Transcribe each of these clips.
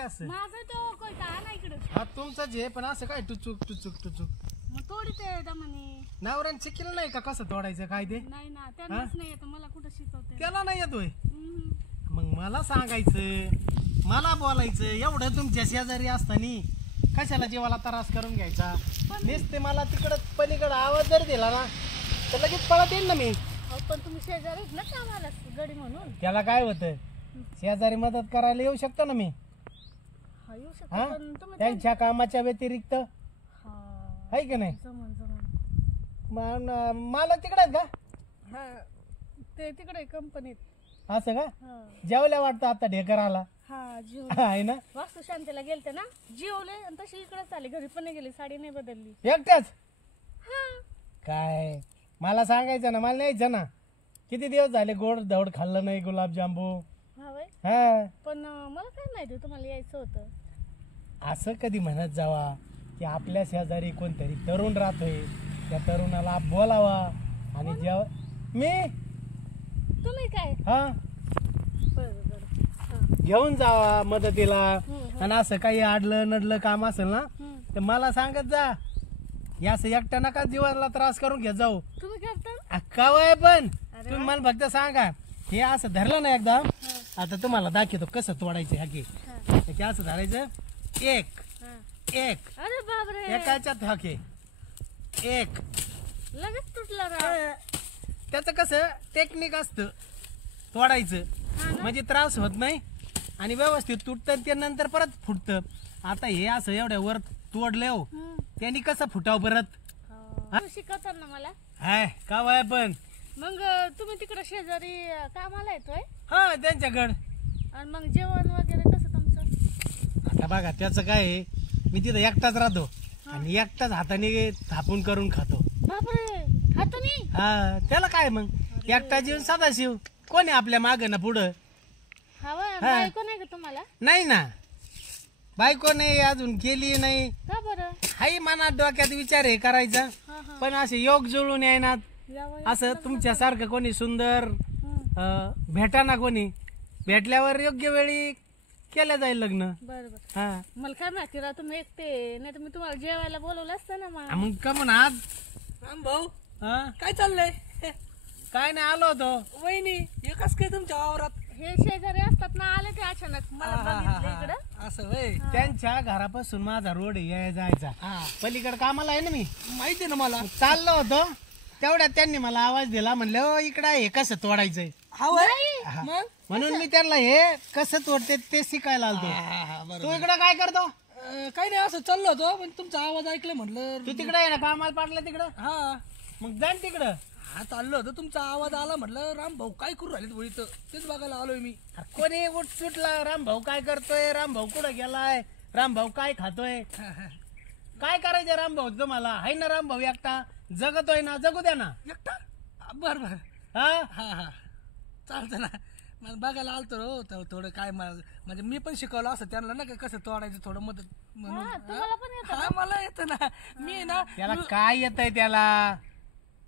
असं माझं तो काय ना इकडे हा तुमचं जे पण असं काय टुचुक टुचुक टुचुक मग थोडी ते दमनी नवऱ्याने शिकलं नाही का कसं तोडायचं काय ते नाही ना त्यांनाच नाही येत मला कुठं शिकवते त्याला नाही येतोय हम्म. मग मला सांगायचं मला बोलायचं एवढं तुमच्या शेजारी असताना कशाला जीवाला त्रास करून घ्यायचा नुसते मला तिकडं पलीकडं आवाज जर दिला ना तर लगेच पळत येईल ना मी अहो, पण तुम्ही शेजारी ना कामाला गडी म्हणून त्याला काय होतं शेजारी मदत करायला येऊ शकतो ना मी हा येऊ शकतो हा पण तुम्ही त्यांच्या कामाच्या व्यतिरिक्त हा आहे की नाही जमन जमन मला तिकडे आहेत का हा ते तिकडे कंपनीत असं का हा जेवल्या वाटतं आता ढेकर आला हा जीव आहे ना वास्तू शांतीला गेलते ना जेवले आणि तशी इकडेच आले घरी पण नाही गेली साडी नाही बदलली एकट्याच हा काय मला सांगायचं ना मला न्यायचं ना किती दिवस झाले गोड धवड खाल्लं नाही गुलाबजांबू हा वय हा पण मला काय माहिती तुम्हाला यायचं होतं असं कधी म्हणत जावा की आपल्या शेजारी कोणतरी तरुण राहतोय त्या तरुणाला बोलावा आणि जेव्हा मी तुम्ही काय हा बरं बरं हा घेऊन जावा मदतीला हम्म. आणि असं काही आडलं नडलं काम असेल ना हम्म. तर मला सांगत जा या असं एकट्या नका जीवाला त्रास करून घेत जाऊ तुम्ही करता अक्का वय पण अरे तुम्ही मला फक्त सांगा हे असं धरलं ना एकदा आता तुम्हाला दाखवतो कसं तोडायचं हाके हा हे असं धरायचं एक हा एक अरे बापरे एकाच्यात हाके एक लगेच तुटला राव त्याचं कसं टेक्निक असतं तोडायचं हा ना? म्हणजे त्रास होत नाही आणि व्यवस्थित तुटतं ते नंतर परत फुटतं आता हे असं एवढ्या वर तोडले हो हम्म. त्यांनी कसं फुटाव परत तुम्ही शिकवता ना मला हाय का वय पण मग तुम्ही तिकडे शेजारी कामाला येतोय हा त्यांच्याकडं आणि मग जेवण वगैरे कसं तुमचं आता बघा त्याचं काय आहे, मी तिथं एकटाच राहतो आणि एकटाच हाताने थापून करून खातो बापरे हातानी हा त्याला काय मग एकटा जीवन सदाशिव कोणी आपल्या माग ना पुढं हवा बायको नाही का तुम्हाला नाही ना बायको नाही अजून केली नाही का बरं हाही मनात डोक्यात विचार हे करायचा हा हा पण असे योग जुळून येणार यावं असं तुमच्यासारखं कोणी सुंदर हम्म. भेटाना कोणी भेटल्यावर योग्य वेळी केलं जाईल लग्न बरं बरं हा मला काय माहिती राव तुम्ही एकटे नाही तर मी तुम्हाला जेवायला बोलवलं असतं ना मग मग का म्हणून आज राम भाऊ हा काय चाललंय काय नाही आलो होतो वहिनी एकच काय तुमच्या वावरात हे शेजारी असतात ना आले ते अचानक मला बघितलं इकडं असं वय त्यांच्या घरापासून माझा रोड आहे जायचा पलीकडे कामाला आहे ना मी माहिती ना मला चाललो होतो तेवढ्यात त्यांनी मला आवाज दिला म्हणलं "ओ, इकडं हे कसं तोडायचंय हवंय मग म्हणून मी त्यांना हे कसं तोडते ते शिकायला आलतो बरं तू इकडं काय करतो काही नाही असं चाललो होतो पण तुमचा आवाज ऐकलं म्हटलं तू तिकडे आहे ना कामाला पाडलं तिकडं हा मग जा ना तिकडं हा चाललो होतो तुमचा आवाज आला म्हटलं राम भाऊ काय करू राहिले वळीत तेच बघायला आलोय मी कोणी उठ सुटला राम भाऊ काय करतोय राम भाऊ कुठं गेलाय राम भाऊ काय खातोय काय करायचं राम भाऊ तुम्हाला हाय ना राम भाऊ एकटा जगतोय ना जगू द्या ना एकटा बर बर हा हा हा चालतं ना मला बघायला आलतो रो थोडं काय म्हणजे मी पण शिकवलं असं त्यांना ना कसं तोडायचं थोडं मदत म्हणून हा, तुम्हाला पण येतं हा मला येतं ना मी ना त्याला काय येतंय त्याला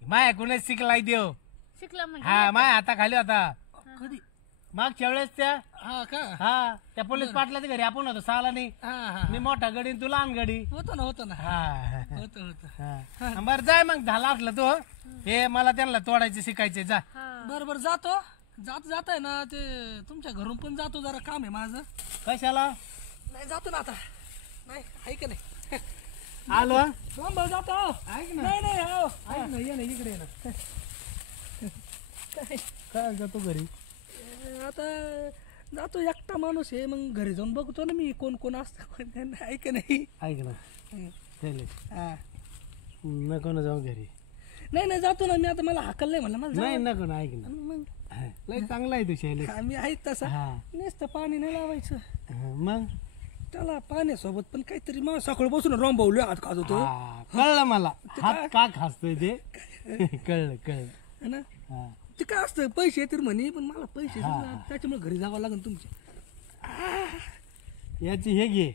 माया कुणीच शिकलाय देव शिकला म्हणजे हा माया हाताखाली होता कधी मागच्या वेळेस त्या हा का हा त्या पोलीस पाटलाच्या घरी आपण होतो साला नाही हा हा मी मोठा गडी आणि तू लहान गडी होतं ना हा होतं हा. बरं जाय मग झाला असलं तो हे मला त्यांना तोडायचं शिकायचे जा हा बरोबर जात आहे ना ते तुमच्या घरून पण जातो जरा काम आहे माझं कशाला नाही जातो ना आता नाही ऐक नाही आलो हा? राम भाऊ जातो ऐक ना नाही हो ऐक ना ये ना इकडे ये ना काय जातो घरी आता जातो एकटा माणूस आहे मग घरी जाऊन बघतो ना मी कोण कोण असतं कोण त्यांना ऐक नाही ऐक ना चालेल हा. नको ना जाऊ घरी नाही जातो ना मी आता मला हाकल नाही म्हणलं मला नाही जावं. नको ना ऐक ना मग लय चांगला आहे तू शैलेश हा, मी आहे तसा हा नुसतं पाणी नाही लावायचं मग त्याला पाण्यासोबत पण काहीतरी मग सकाळ बसून राम भाऊ लय हात खात होतो हा, कळलं मला हात का खासतोय ते कळलं है ना हा ते काय असतं पैसे येतील म्हणे पण मला पैसे समजा त्याच्यामुळे घरी जावं लागेल तुमचे याची हे घे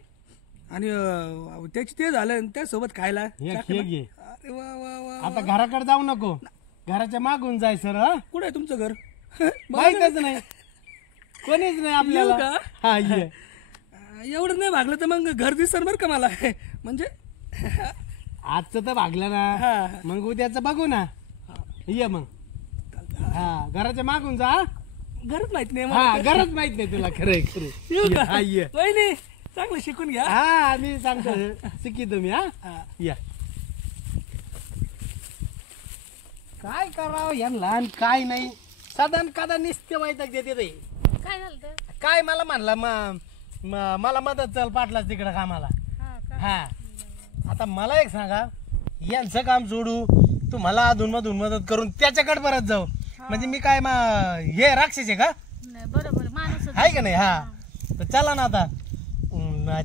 आणि त्याची ते झालं आणि त्यासोबत खायला हे घे अरे वा वा वा आता घराकडे जाऊ नको घराच्या मागून जाय सर हा कुठे आहे तुमचं घर माहितच नाही कोणीच नाही आपल्याला येऊ का? हा ये एवढं नाही भागलं तर मग घर दिसणार बरं का मला म्हणजे आजचं तर भागलं ना, हा. मग उद्याचं बघू ना. ये मग. हा, घराच्या मागून जा. घरच माहित नाही हा, मला. गरज माहित नाही तुला. खरंय खरं. येऊ का? हा, ये. वहिनी चांगलं शिकून घ्या. हा, मी सांगतो शिकी तुम्ही. हा, या. काय करावं या लहान, काय नाही साधारण कादा निस्ते वैताग देते ते. काय झालं तर? काय मला म्हणला मला मदत चल पाटलाच तिकडं कामाला. हा का? हा, आता मला एक सांगा, यांचं काम सोडू तुम्हाला अधून मधून मदत करून त्याच्याकडे परत जाऊ म्हणजे मी काय हे राक्षस आहे का? नाही बरोबर माणूस आहे का नाही? हा, तर चला ना आता.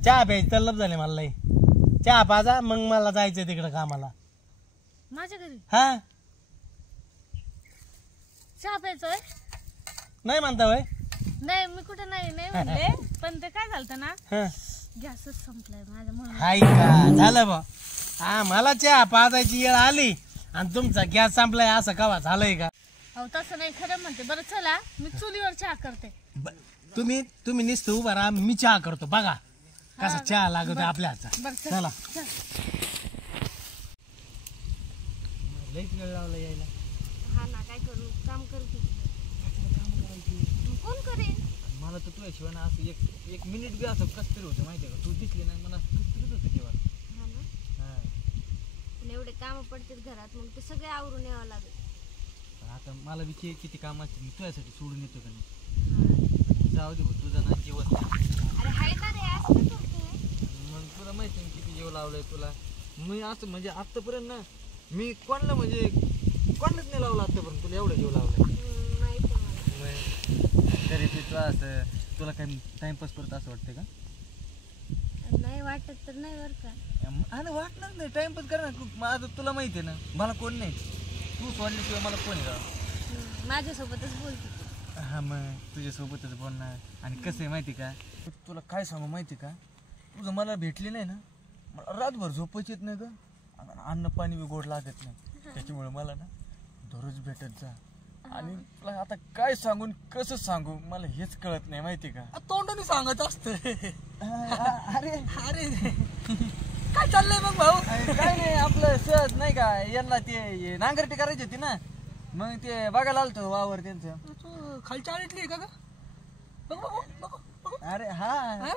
चहा प्यायची तल्लप झाली मला लई. चहा पाजा, मग मला जायचंय तिकडं कामाला. माझ्या घरी हा, चहा प्यायचोय? नाही म्हणता वय? नाही मी कुठं नाही नाही म्हणले, पण ते काय झालं ना, हा, गॅसच संपलाय माझ्या म्हणून. हाय का? झालं बा. हा, मला चहा पाजायची वेळ आली आणि तुमचा गॅस संपलाय असं कवा झालंय का? अहो तसं नाही, खरं म्हणते. बरं चला, मी चुलीवर चहा करते. तुम्ही नुसतं उभा राहा, मी चहा करतो. बघा कसा चहा लागतो आपल्या हातचा. बरं चला. चल. लईच वेळ लावला यायला. हा ना, काय करू, काम करते. कोण करेन? मला तर तुझ्याशिवाय ना असं एक मिनिट बी असं कसं तरी होतं माहिती आहे का? तू दिसली नाही मला कसं तरीच होतं जेवण. हा ना, पण एवढे काम पडतात घरात, मग ते सगळे आवरून यावं लागेल. आता मला बी किती काम असते, मी तुझ्यासाठी सोडून येतो का नाही? जाऊ दे भाऊ, तुझं ना जेवण. अरे हाय ना रे, असं काय करतोय? मग तुला माहिती आहे किती जेव लावलंय तुला. मी असं म्हणजे आत्तापर्यंत ना मी कोणाला म्हणजे कोणालाच नाही लावलं आत्तापर्यंत. तुला एवढं जेव लावलंय. माहिती आहे मला. तरी ते तुला असं तुला काही टाइमपास करत असं वाटतं का? नाही वाटत तर नाही बरं का. आणि वाटणार नाही, टाइमपास कर ना. माझं तुला माहिती आहे ना, मला कोण नाही. तू सोडल्याशिवाय मला कोण आहे का? माझ्यासोबतच बोलते तू. हा, मग तुझ्यासोबतच बोलणार. आणि कसं आहे माहिती का, तुला काय सांगू माहिती का, तुझं मला भेटली नाही ना, मला रातभर झोपच येत नाही ग. अन्न पाणी बी गोड लागत नाही. त्याच्यामुळे मला ना दररोज भेटत जा. आणि तुला आता काय सांगून कसं सांगू मला हेच कळत नाही माहिती का. तोंडाने सांगत असत. अरे अरे काय चाललंय मग भाऊ? काय नाही, आपलं सहज नाही का, यांना ते नांगरटी करायची होती ना, मग ते बघायला आलतो वावर त्यांचं. तू खालच्या आळीतली आहे का ग? बघ बघ बघ बघ. अरे हा,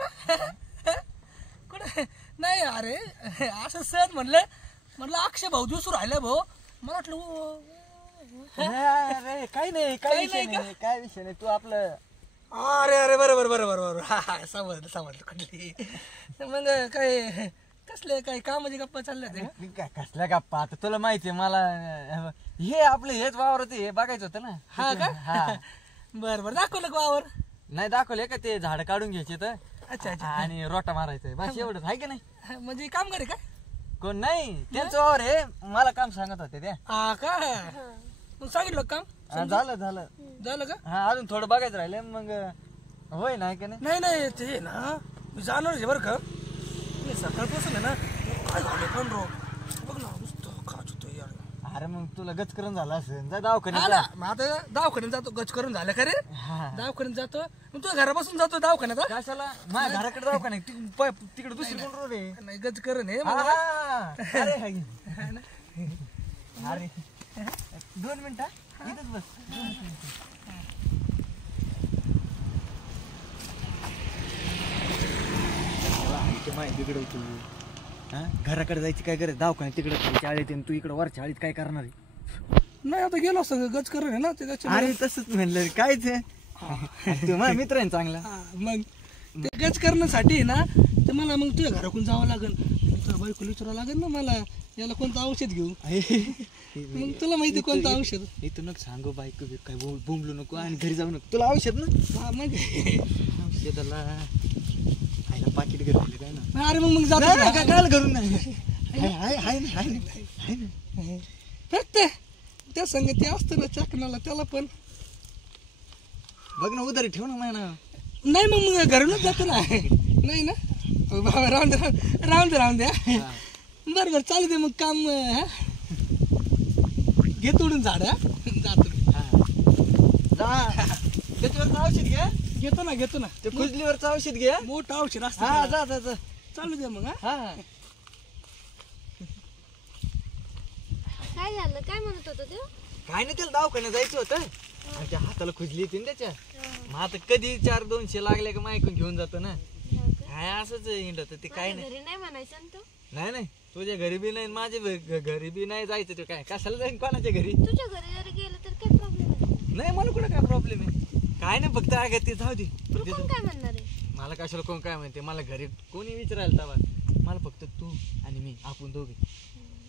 कुठे नाही. अरे असं सहज म्हणलं अक्षय भाऊ दिवस राहिला भाऊ. मला वाटलं अरे काही नाही, काही काही विषय नाही का? नाही, काय विषय नाही. तू आपलं अरे अरे बरोबर बरोबर बरोबर. हा हा, समजलं कुठली. मग काय कसले काय कामाची गप्पा चालल्या ते? काय कसल्या गप्पा, आता तुला माहितीये मला हे आपलं हेच वावर होते, हे बघायचं होतं ना. हा का? हा. बरं बरं, दाखवलं का वावर? नाही दाखवले का, ते झाड काढून घ्यायचे तर अच्छा अच्छा. आणि रोटा मारायचंय बस, एवढंच आहे का नाही? म्हणजे काम करे का? कोण नाही, त्यांचं वावर आहे. मला काम सांगत होते त्या. हा का? मग सांगितलं काम? झालं झालं. झालं का? हा, अजून थोडं बघायचं राहिलं. मग होय नाही का नाही? नाही नाही, ते ना मी जाणार आहे बरं का. मी सकाळपासून आहे ना, काय झालं पण रो, बघ ना नुसतं खाच होतं यार. अरे मग तुला गचकरण झालं असेल, जा दवाखान्यात हा जा. ना, मग आता दवाखान्यात जातो. गच करून झालं का रे? हा. दवाखान्यात जातो. मग तू घरापासून जातो दवाखान्यात? हा? कशाला माझ्या घराकडे दवाखाना तिकडे दुसरी कोण रोड आहे. नाही गच करून आहे हा, मला. अरे अरे 2 मिनिटं इथंच बस. माहिती तिकडे तू घराकडे जायची काय गरज, दवाखान्यात तिकडे खायची आळीत आणि तू इकडे वरच्या आळीत काय करणार आहे? नाही आता गेलो असं गच करून आहे ना ते अरे तसंच म्हणलं कायच तू माझा मित्र आहे चांगला. मग ते गच करण्यासाठी ना, तर मला मग तुझ्या घराकडून जावं लागेल. तुझ्या बायकोला विचारावं लागेल ना मला, याला कोणतं औषध घेऊ. मग तुला माहिती कोणतं औषध? इथं नको सांगू बायको काय बोंबलू नको आणि घरी जाऊ नको. तुला औषध ना? हा मग औषधाला आईला पाकिट घेतले काय ना. अरे मग जातो काय करून नाही. फक्त त्या संगती असतं ना चाकणाला, त्याला पण बघ ना उधारी ठेव ना ना. नाही. मग घरूनच जातो ना. नाही ना बाबा, राहून द्या. बरं बरं चालू दे मग काम. घे तोडून झाड. जातो त्याच्यावर औषध घ्या. घेतो ना ते खुजलीवरचं औषध घे. मोठं औषध असतं हा त्याला. जा जा जा. चालू दे मग हा हा काय झालं, काय म्हणत होता ते? काय नाही त्याला दवाखान्यात जायचं होतं आणि त्या हाताला खुजली होती ना त्याच्या. मग आता कधी 400-200 लागले का मायकून घेऊन जातो ना. काय असंच हिंडत ते काय नाही. घरी नाही म्हणायचं ना तू. नाही तुझ्या घरी बी नाही माझ्या घरी बी नाही जायचं. ते काय कशाला जाईन कोणाच्या घरी. तुझ्या घरी जरी गेलं तर काय प्रॉब्लेम आहे? नाही मला कुठं काय प्रॉब्लेम आहे. काय नाही फक्त अगं ते जाऊ दे. तू पण काय म्हणणार आहे? मला कशाला कोण काय म्हणते. मला घरी कोणी विचारायला तवा. मला फक्त तू आणि मी आपण दोघे.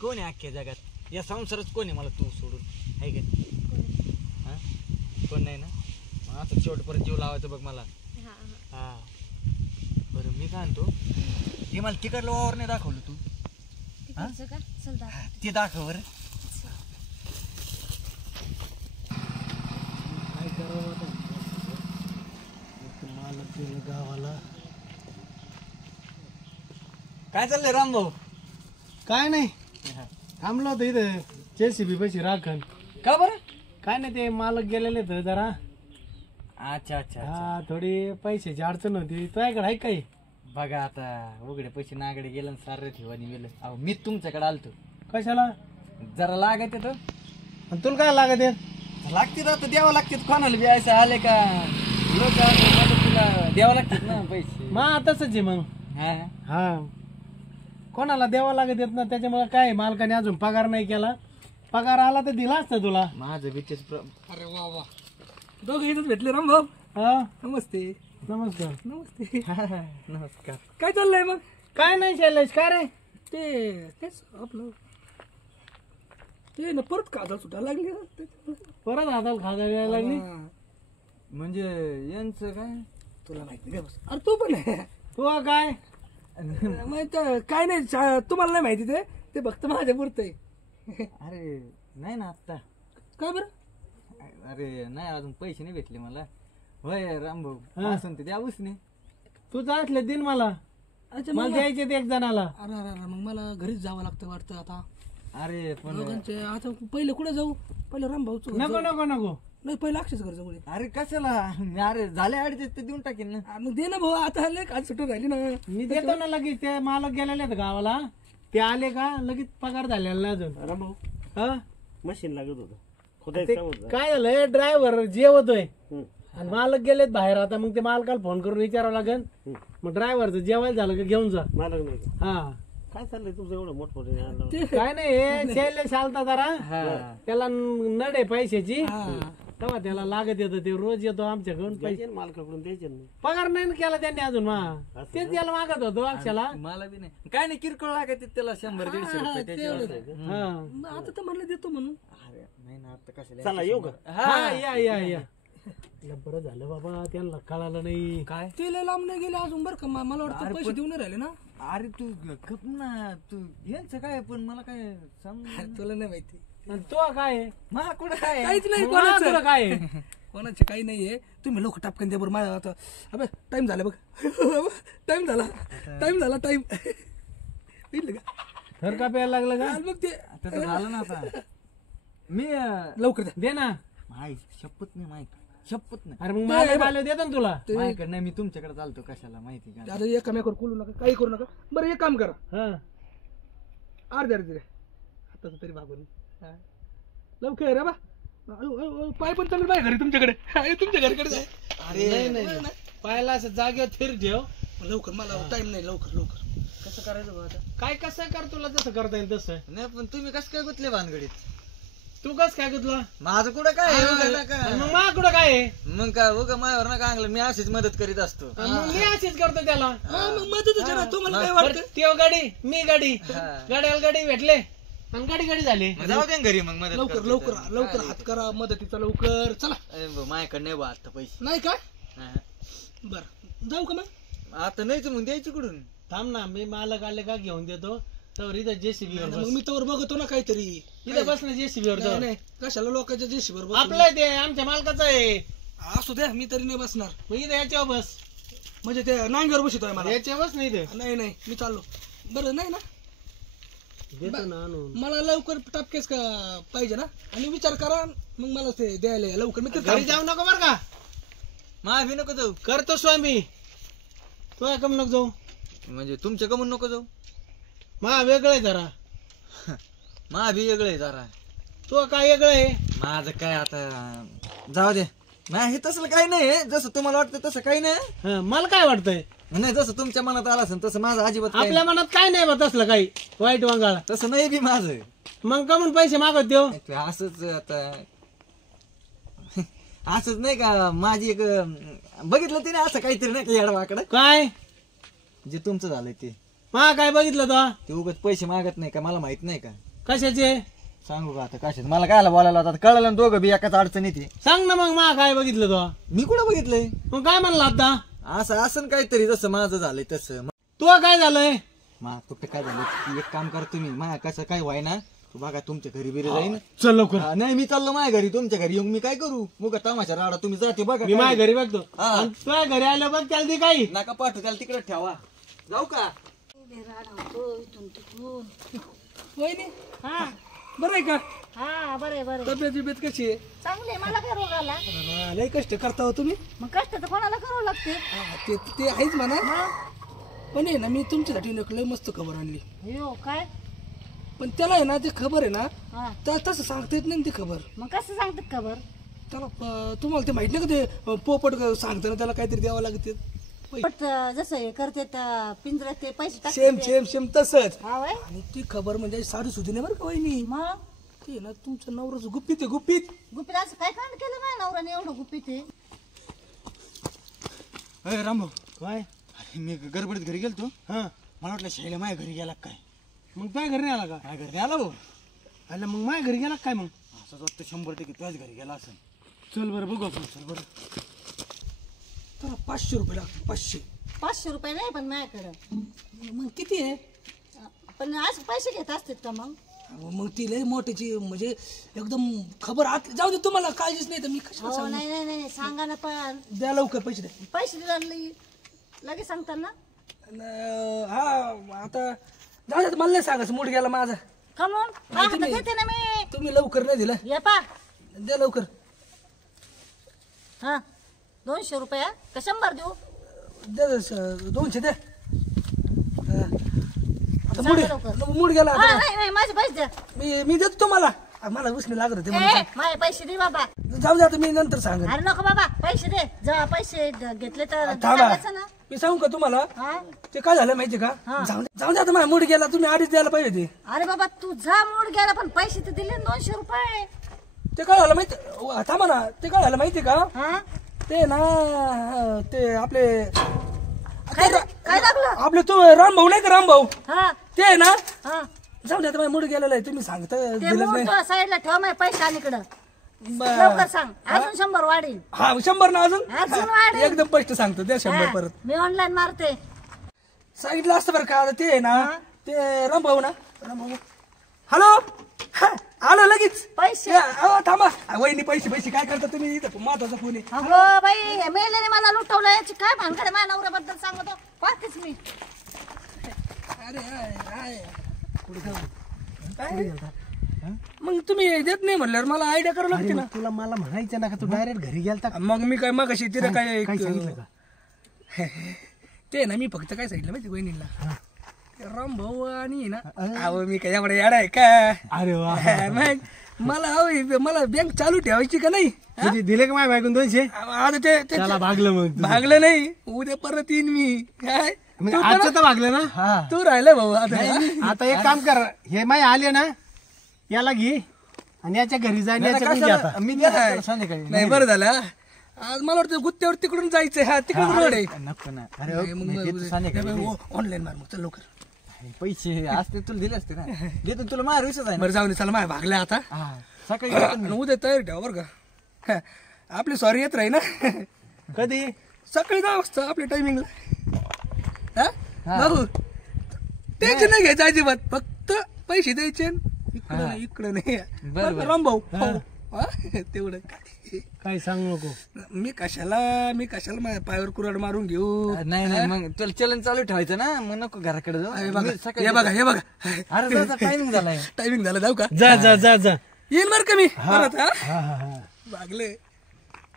कोण आहे अख्ख्या जगात या संसारात कोण आहे मला तू सोडून आहे का नाही? हा कोण नाही ना. मग आता शेवटपर्यंत जीव लावायचं बघ मला. हा हा. हा बरं मी काय म्हणतो हे मला तिकडलं वावर नाही दाखवलं तू. तिकडचं का? चल दाखव. ते दाखव बरं. काय करावं आता? मालक गेलं गावाला. काय चाललंय रामभाऊ. काय नाही, थांबलो होतो इथं JCB पैसे राखण. का बरं. काय नाही, ते मालक गेलेले तर जरा. अच्छा अच्छा हा थोडी पैशाची अडचण होती. तुझ्याकडे आहे काही? बघा आता उघडे पैसे नागडे गेलं सारे ठेवानी गेलं. अहो मी तुमच्याकडे आलतो कशाला? जरा लागत येतो. आणि तुला काय लागत आहे? लागतील आता द्यावं लागतात कोणाला बी असं आले का लोक तुला द्यावं लागतात ना पैसे. मग तसंच आहे मग. हा हा कोणाला द्यावं लागत येत ना, त्याच्यामुळे काय मालकाने अजून पगार नाही केला. पगार आला तर दिला असता तुला. माझं बिचेस अरे वा वा दोघे इथंच भेटले राम भाऊ. हा नमस्ते नमस्कार. नमस्ते. नमस्कार. काय चाललंय मग? काय नाही शैलेश, काय रे? तेच आपलं ते ना परत कादा सुटायला लागली ना. परत हाताला खाजा यायला लागली. हा. म्हणजे यांचं काय तुला माहिती नाही बस. अरे तू पण आहे. तू काय? माहित काय नाही तुम्हाला नाही माहिती ते फक्त माझ्या पुरतं आहे. अरे नाही ना आत्ता. काय बरं? अरे नाही अजून पैसे नाही भेटले मला. होय रामभाऊ हा. असं ते द्या उसने. तू असले दिन मला अच्छा मला मग द्यायचे ते एक जणाला. अरे अरे अरे मग मला घरीच जावं लागतं वाटतं आता. अरे पण दोघांचे आता पहिले कुठे जाऊ? पहिले रामभाऊचं घर नको जाऊ. नको नको. नाही पहिले अक्षयचं घर जाऊ. अरे कशाला. अरे झाले अडीच ते देऊन टाकेन ना. मग दे ना भाऊ आता लय आज सुटून राहिली ना. मी देतो ना लगेच. ते मालक गेलेले आहेत गावाला. ते आले का लगेच पगार झालेला नाही अजून. हा मशीन लागत होतं ते काय झालंय, ड्रायव्हर जेवतोय आणि मालक गेलेत बाहेर. आता मग ते मालकाला फोन करून विचारावं लागेल. मग ड्रायव्हरचं जेवायला झालं का घेऊन जा. मालक नाही का? हा काय चाललंय तुमचं एवढं मोठमोठे आणलं? काय नाही, हे शैलेश आलता जरा. त्याला नडे पैशाची. तेव्हा त्याला लागत येतं. ते रोज येतो आमच्याकडून पैसे. द्यायचे ना मालकाकडून द्यायचे ना. पगार नाही ना केला त्यांनी अजून. तेच त्याला मागत होतो अक्षाला. मला बी नाही काय नाही किरकोळ लागत त्याला 100-150 रुपये त्याच्यावर. हा मग आता तर म्हणलं देतो म्हणून. अरे नाही ना आता कशाला. चला येऊ का? हा या या या. बरं झालं बाबा, त्यांना कळालं नाही. काय. ते लय लांब नाही गेले अजून बरं का. मला वाटतं पैसे देऊन नाही राहिले ना. अरे तू गप ना. तू यांचं काय पण मला काय सांग. तुला नाही माहिती. आणि तो काय आहे? मा कुठं काय काहीच नाही मग तुला कोणाचं. काय आहे? कोणाचे काही नाहीये. तुम्ही लोक टापकन द्या बरं माझ्या आता. अबे टाइम झाला बघ. टाइम झाला टाइम. बघितलं का? थर का प्यायला लागलं का? आज बघ ते तसं झालं ना आता. मी लवकर द्या. दे ना. माहित शपथ नाही माहित. शपथ नाही अरे मग मला आले देतो ना तुला. माझ्याकडे नाही. मी तुमच्याकडे चालतो कशाला माहिती का. आता एकामेकावर बोलू नका काही करू नका. बरं एक काम करा. हा अर्ध्या अर्धे आता तरी मागून लवकर रे बा. पाय पण चांगलं पाय घरी तुमच्याकडे. तुमच्या घराकडे जाय. नाही नाही पायाला असं जागेवर थिर ठेव. लवकर मला टाइम नाही. लवकर कसं करायचं बा आता. काय कसं कर, तुला जसं करता येईल तसं. नाही पण तुम्ही कसं काय गुतले भानगडीत. तू कस काय गुतला? माझं कुठं काय आहे, उगा काय. मग मा कुठं काय आहे? मग काय उगा माझ्यावर ना काय मी अशीच मदत करीत असतो. मग मी अशीच करतो त्याला. मग मदतच आहे ना. तुम्हाला काय बरं, वाटतं? त्यो गाडी मी गाडी. हा. गाड्याला गाडी भेटले आणि गाडी झाली. मग जाऊ दे ना घरी मग मदत लवकर करतो लवकर तर. लवकर हात करा मदतीचा लवकर. चला. माझ्याकडे नाही बा आता पैसे. नाही काय हा. बरं जाऊ का मग? आता नाहीच मग द्यायची कुठून. थांब ना, मी मालक आले का घेऊन देतो. तर इथं JCB वर मग बस. मी तवर बघतो ना काहीतरी. इथं बस ना JCB वर नाही जाऊ. नाही कशाला लोकांच्या जेशीवर बस. आपलं ते आमच्या मालकाचं आहे. असू द्या मी तरी नाही बसणार. मग इथं याच्यावर बस. म्हणजे ते नांगेवर बसतोय मला. याच्यावर बस नाही इथं. नाही मी चाललो. बरं नाही ना देतो ना आणून. मला लवकर टापकेस का पाहिजे ना. आणि विचार करा मग मला ते द्यायला या लवकर. मी तर घरी जाऊ नको बरं का. महाबी नको जाऊ. करतो स्वामी. तू कम नको जाऊ. म्हणजे तुमच्या कमून नको जाऊ. मा वेगळं आहे जरा. महाबी वेगळं आहे जरा. तू काय वेगळं आहे. माझं काय आता जाऊ दे. नाही तसलं काही नाही, जसं तुम्हाला वाटतं तसं काही नाही. हं, मला काय वाटतंय नाही जसं तुमच्या मनात आलं असेल तसं माझं अजिबात काही आपल्या मनात काय नाही बा तसलं काही वाईट वांगाळ. नाही. तसं नाही बी माझं. मग का म्हणून पैसे मागत देऊ. असंच आता असंच नाही का माझी एक बघितलं तिने असं काहीतरी नाही का येडवाकडं काय जे तुमचं झालंय ते. मा काय बघितलं तो. ते उगाच पैसे मागत नाही का मला माहित नाही का. कशाचे सांगू का आता कशात मला काय बोलायला होता कळलं ना दोघं बी एकाच अडचणीत आहे. सांग ना मग मा काय बघितलं तो. मी कुठं बघितलंय. मग काय म्हणला आता. असं असं काहीतरी जसं माझं झालंय तसं. तू काय झालंय. मा कुठं काय झालं ती एक काम करा तुम्ही मा कसं काय व्हाय ना तू बघा तुमच्या घरी बिरी जाईन. चल लवकर. हा, नाही मी चाललो माझ्या घरी तुमच्या घरी येऊन मी काय करू मग तमाशा राडा तुम्ही जाते बघा मी काय. माझ्या घरी बघतो. हा. आणि तुझ्या घरी आलं बघ त्याला ती काही. नका पाठवू त्याला तिकडे ठेवा. जाऊ का. वहिनी हा बरं आहे का. हा बरे बरे तब्येत बिब्येत कशी आहे. चांगले. मला काय रोग आला. लय कष्ट करता हो तुम्ही. मग कष्ट तर कोणाला करावं लागते. ते ते आहेच म्हणा. पण आहे ना मी तुमच्यासाठी एक लय मस्त खबर आणली. हो काय. पण त्याला आहे ना ती खबर आहे ना हा तसं सांगता येत नाही ती खबर. मग कसं सांगतात खबर. त्याला तुम्हाला ते माहित नाही का ते पोपट सांगताना त्याला काहीतरी द्यावं लागते. पण जसं हे करते पिंजऱ्यात ते पैसे टाकते सेम सेम सेम तसंच. हा वय. आणि ती खबर म्हणजे साधी सुधी नाही बरं का वहिनी. मग ते ना तुमच्या नवऱ्याचं गुपित आहे गुपित. गुपित असं काय कांड केलं नाही नवऱ्याने एवढं गुपित आहे. अरे रामभाऊ काय मी गडबडीत घरी गेलतो. हा मला वाटलं शैल्या माझ्या घरी गेला काय. मग तुझ्या घरी नाही आला का. माझ्या घरी आला भाऊ. आला मग माझ्या घरी गेला काय. मग असं वाटतं 100% तुझ्याच घरी गेला असं. चल बरं बघू आपण. चल बरं. त्याला 500 रुपये लागतात. 500. 500 रुपये नाही पण माझ्याकडं. मग किती आहे. पण आज पैसे घेत असतात का मग. मग ती लय मोठीची म्हणजे एकदम खबर आत जाऊ दे तुम्हाला काळजीच नाही तर मी कशाला हो सांगू. नाही नाही नाही सांगा ना पण. द्या लवकर पैसे द्या. पैसे दिले लगेच सांगतात ना. हा आता जाऊ दे मला नाही सांगायचं मूड गेला माझा. कमून तुम्ही- देते ना मी. तुम्ही लवकर नाही दिलं. ये पा. द्या लवकर. हा 200 रुपये का 100 देऊ. द्या 200 द्या. आता सांगा लवकर. मूड गेला हा, आता. नाही नाही माझे पैसे द्या. मी देतो तुम्हाला. मला उसने लागत होते म्हणून ए, माझे पैसे दे बाबा. जाऊ दे आता मी नंतर सांगेन. अरे नको बाबा पैसे दे. जेव्हा पैसे घेतले तर थांबा. सांगायचं ना. मी सांगू का तुम्हाला हा ते काय झालं माहिती का. जाऊ दे आता माझा मूड गेला तुम्ही आधीच द्यायला पाहिजे होते. अरे बाबा तुझा मूड गेला पण पैसे तर दिले 200 रुपये. ते काय झालं माहिती थांबा ना. ते काय झालं माहिती का. हा ते ना ते आपले काय काय लागलं. आपले तो रामभाऊ नाही का रामभाऊ हा ते आहे ना. हा जाऊ दे आता माझा मूड गेलेला आहे तुम्ही सांगता ते दिलंच मूड नाही. साईडला ठेव माझे पैसे अलीकडं. बरं. लवकर सांग अजून 100 वाढील. हा 100 ना अजून. अजून वाढेल. एकदम स्पष्ट सांगतो द्या 100 हा, परत. मी ऑनलाईन मारते. सांगितलं असतं बरं का. आता ते आहे ना ते रामभाऊ ना रामभाऊ. हॅलो आलो लगेच. पैसे थांबा वहिनी पैसे पैसे काय करता तुम्ही इथं महत्वाचा फोन आहे. अगो बाई हे मेलेने मला लुटवलं याची काय भानगड माझ्या नवऱ्याबद्दल सांगतो पाहतेच मी. अरे मग तुम्ही देत नाही म्हणल्यावर मला आयडिया करावं लागते ना. तुला मला म्हणायचं ना का तू डायरेक्ट घरी गेलता का. मग मी काय मग अशी तिथे काय काय सांगितलं का. ते ना मी फक्त काय सांगितलं माहिती बहिणीला राम भाऊ आणि ना अहो मी काय एवढा येडा आहे का. अरे वा. मग मला हवी मला बँक चालू ठेवायची का नाही. किती दिले का माझ्या बायकून 200. आता ते त्याला भागलं मग. भागलं नाही उद्या परत येईन मी काय. म्हणजे आजचं तर भागलं ना. तू राहिला भाऊ आता. आता एक काम कर हे माय आले ना याला घे आणि याच्या घरी जाईन याच्या घरी आता. मी देणार संध्याकाळी. नाही बरं झालं आज मला वाटतं गुत्त्यावर तिकडून जायचंय. हा तिकडून रोड आहे. नको ना. अरे मी देतो संध्याकाळी. ऑनलाईन मार मग चल लवकर. पैसे असते तुला दिले असते ना. देतो तुला माझ्या विषय आहे ना. बरं जाऊन चला माझ्या भागल्या आता. हा, सकाळी देतो मी. आणि उद्या तयारी ठेवा बरं का. आपली सॉरी येत राही ना. कधी सकाळी 10 वाजता आपल्या टायमिंगला. भाऊ टेन्शन नाही घ्यायचं अजिबात. फक्त पैसे द्यायचे इकडं नाही इकडं नाही. बरं. राम भाऊ तेवढं काय सांगू नको. मी कशाला माझ्या पायावर कुऱ्हाड मारून घेऊ. नाही नाही मग तुला चलन चालू ठेवायचं ना मग नको घराकडे जाऊ. हे बघा मी सकाळी हे बघा हे बघा अरे टायमिंग झालाय. टायमिंग झालं जाऊ का. जा जा जा जा. येईन बरं का मी परत. हा हा हा. भागले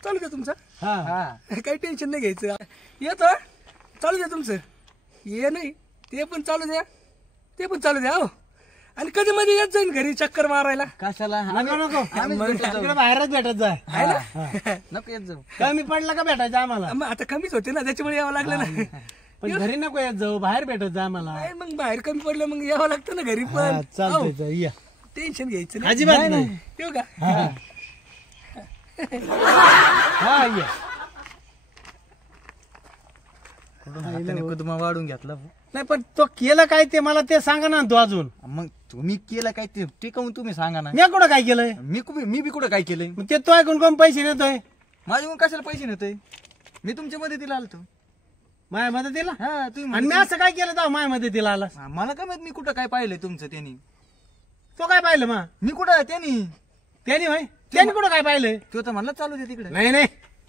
चालू का तुमचा. काही टेन्शन नाही घ्यायचं. येतो चालू द्या तुमचं, ये नाही ते पण चालू द्या, ते पण चालू द्या. हो आणि कधी मध्ये येत जाईन घरी चक्कर मारायला. कशाला नको नको तिकडे बाहेरच भेटत जाय. नको येत जाऊ. कमी पडला का भेटायचं आम्हाला? मग आता कमीच होते ना, त्याच्यामुळे यावं लागलं ना. पण घरी नको येत जाऊ, बाहेर भेटत जा आम्हाला. नाही, मग बाहेर कमी पडलं मग यावं लागतं ना घरी पण. चालतंय या. टेन्शन घ्यायचं अजिबात नाही. ठेवू का? हा या. कुदमा वाढून घेतला भाऊ. नाही पण तो केलं काय ते मला ते सांगा ना तू अजून. मग तुम्ही केलं काय ते काहून तुम्ही सांगा ना. मी कुठं काय केलंय? मी बी कुठं काय केलंय? मग ते तो ऐकून कोण पैसे नेतोय? माझ्याकडून कशाला पैसे नेतोय? मी तुमच्या मदतीला आलतो. माझ्या मदतीला? हा तुम्ही आणि मी असं काय केलं तर माझ्या मदतीला आला? मला काय माहित मी कुठं काय पाहिलंय तुमचं त्यांनी. तो काय पाहिलं मग? मी कुठं त्यांनी त्याने होय त्याने कुठं काय पाहिलं? तो तर म्हणला चालू दे तिकडे. नाही नाही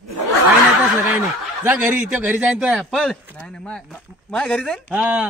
काय नाही तसलं काय नाही. जा घरी, तो घरी जाईन तो पळ. नाही माझ्या घरी जाईल. हा